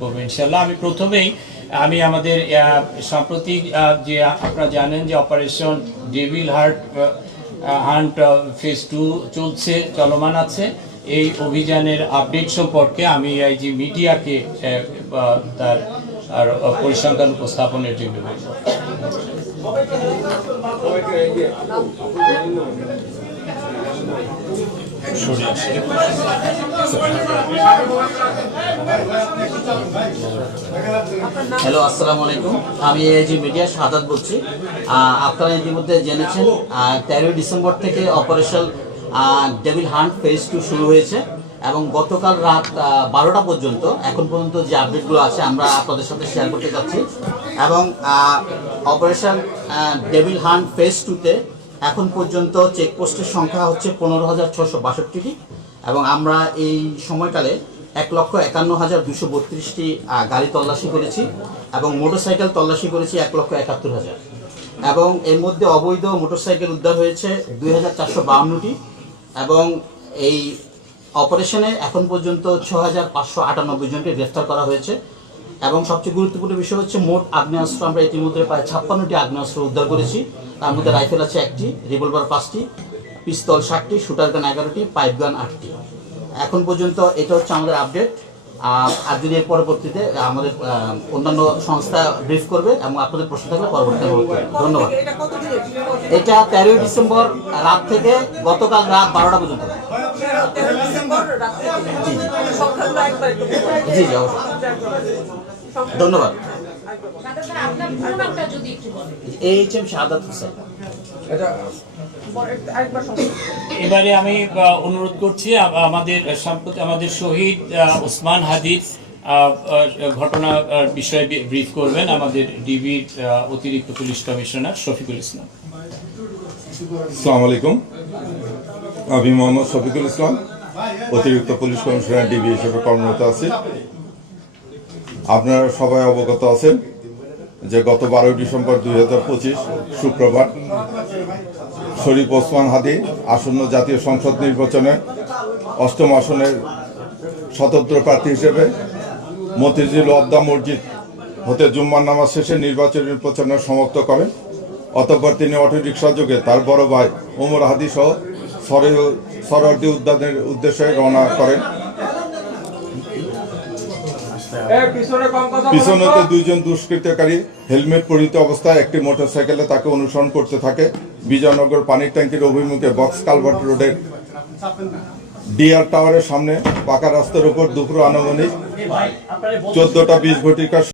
ইনশাল্লাহ আমি প্রথমেই, আমি আমাদের সাম্প্রতিক যে আপনারা জানেন যে operation devil heart hunt phase two চলছে, চলমান আছে। এই অভিযানের আপডেট সম্পর্কে আমি এই যে মিডিয়াকে তার, আর পরিসংখ্যান উপস্থাপনের জন্য হ্যালো আসসালামু আলাইকুম। আমি এজি মিডিয়া শাহাদাত বলছি। আপনারা ইতিমধ্যে জেনেছেন তেরোই ডিসেম্বর থেকে operation devil hunt phase two শুরু হয়েছে এবং গতকাল রাত বারোটা পর্যন্ত, এখন পর্যন্ত যে আপডেটগুলো আছে, আমরা আপনাদের সাথে শেয়ার করতে যাচ্ছি। এবং অপারেশন ডেভিল হান্ট ফেজ টুতে এখন পর্যন্ত চেকপোস্টের সংখ্যা হচ্ছে পনেরো হাজার ছশো বাষট্টিটি। এবং আমরা এই সময়কালে এক লক্ষ একান্ন হাজার দুশো বত্রিশটি গাড়ি তল্লাশি করেছি এবং মোটরসাইকেল তল্লাশি করেছি এক লক্ষ একাত্তর হাজার। এবং এর মধ্যে অবৈধ মোটরসাইকেল উদ্ধার হয়েছে দুই হাজার চারশো বাউন্নটি এবং এই অপারেশনে এখন পর্যন্ত ছ হাজার পাঁচশো আটানব্বই জনকে গ্রেফতার করা হয়েছে। এবং সবচেয়ে গুরুত্বপূর্ণ বিষয় হচ্ছে মোট আগ্নেয়াস্ত্র, আমরা ইতিমধ্যে প্রায় ছাপ্পান্নটি আগ্নেয়াস্ত্র উদ্ধার করেছি। তার মধ্যে রাইফেল আছে একটি, রিভলভার পাঁচটি, পিস্তল ষাটটি শুটার গান এগারোটি, পাইপ গান আটটি। এখন পর্যন্ত এটা হচ্ছে আমাদের আপডেট আর যদি এর পরবর্তীতে আমাদের অন্যান্য সংস্থা ব্রিফ করবে এবং আপনাদের প্রশ্ন থাকলে পরবর্তীতে বলতে হবে। ধন্যবাদ এটা কত দিনের এটা তেরোই ডিসেম্বর রাত থেকে গতকাল রাত বারোটা পর্যন্ত। জি জি অবশ্যই ধন্যবাদ দাদা আপনার পুরো নামটা যদি একটু বলেন এইচ এম শাহাদাত হোসেন। এবারে আমি অনুরোধ করছি আমাদের সম্প্রতি আমাদের শহীদ ওসমান আহ, ঘটনা বিষয়ে ব্রিফ করবেন আমাদের ডিবির অতিরিক্ত পুলিশ কমিশনার শফিকুল ইসলাম। আসসালামু আলাইকুম। আমি মোহাম্মদ শফিকুল ইসলাম অতিরিক্ত পুলিশ কমিশনার ডিবি হিসেবে কর্মরত আছি। আপনারা সবাই অবগত আছেন। যে গত বারোই ডিসেম্বর দুই হাজার পঁচিশ শুক্রবার শরীফ ওসমান হাদি আসন্ন জাতীয় সংসদ নির্বাচনে অষ্টম আসনের স্বতন্ত্র প্রার্থী হিসেবে মতিঝিল অবদা মসজিদ হতে জুম্মার নামাজ শেষে নির্বাচনী প্রচারণা সমাপ্ত করেন। অতঃপর তিনি অটোরিকশা যোগে তার বড় ভাই ওমর হাদি সহ উদ্যানের উদ্দেশ্যে রওনা করেন। পিছনেতে দুইজন দুষ্কৃতকারী হেলমেট পরিহিত অবস্থায় একটি মোটরসাইকেলে তাকে অনুসরণ করতে থাকে। বিজয়নগর পানির ট্যাঙ্কির অভিমুখে বক্স কালভার্ট রোডের ডিআর টাওয়ারের সামনে পাকা রাস্তার উপর দুপুর আনুমানিক চোদ্দটা বিশ ঘটিকার